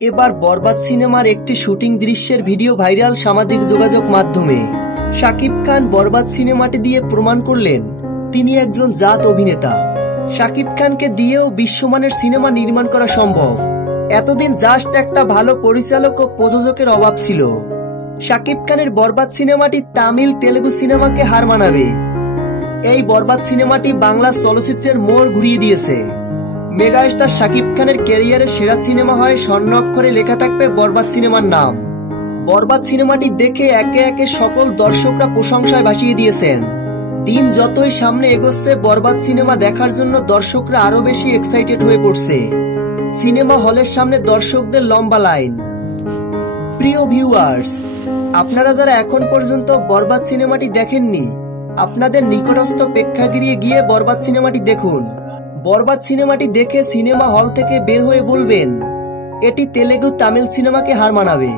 এবার বরবাদ সিনেমার একটি শুটিং দৃশ্যের ভিডিও ভাইরাল সামাজিক যোগাযোগ মাধ্যমে। শাকিব খান বরবাদ সিনেমাটি দিয়ে প্রমাণ করলেন তিনি একজন জাত অভিনেতা। শাকিব খানকে দিয়েও বিশ্বমানের সিনেমা নির্মাণ করা সম্ভব। এতদিন জাস্ট একটা ভালো পরিচালক ও প্রযোজকের অভাব ছিল। শাকিব খানের বরবাদ সিনেমাটি তামিল তেলেগু সিনেমাকে হার মানাবে। এই বরবাদ সিনেমাটি বাংলা চলচ্চিত্রের মোড় ঘুরিয়ে দিয়েছে। মেগাস্টার শাকিব খানের ক্যারিয়ারের সেরা সিনেমা হয় স্বর্ণ অক্ষরে লেখা থাকবে বরবাদ সিনেমার নাম। বরবাদ সিনেমাটি দেখে একে একে সকল দর্শকরা প্রশংসায় ভাসিয়ে দিয়েছেন। দিন যতই সামনে এগোচ্ছে বরবাদ সিনেমা দেখার জন্য দর্শকরা আরো বেশি এক্সাইটেড হয়ে পড়ছে। সিনেমা হলের সামনে দর্শকদের লম্বা লাইন। প্রিয় ভিউয়ার্স, আপনারা যারা এখন পর্যন্ত বরবাদ সিনেমাটি দেখেননি, আপনাদের নিকটস্থ প্রেক্ষাগৃহে গিয়ে বরবাদ সিনেমাটি দেখুন। বরবাদ সিনেমাটি দেখে সিনেমা হল থেকে বের হয়ে বলবেন এটি তেলেগু তামিল সিনেমাকে হার মানাবে।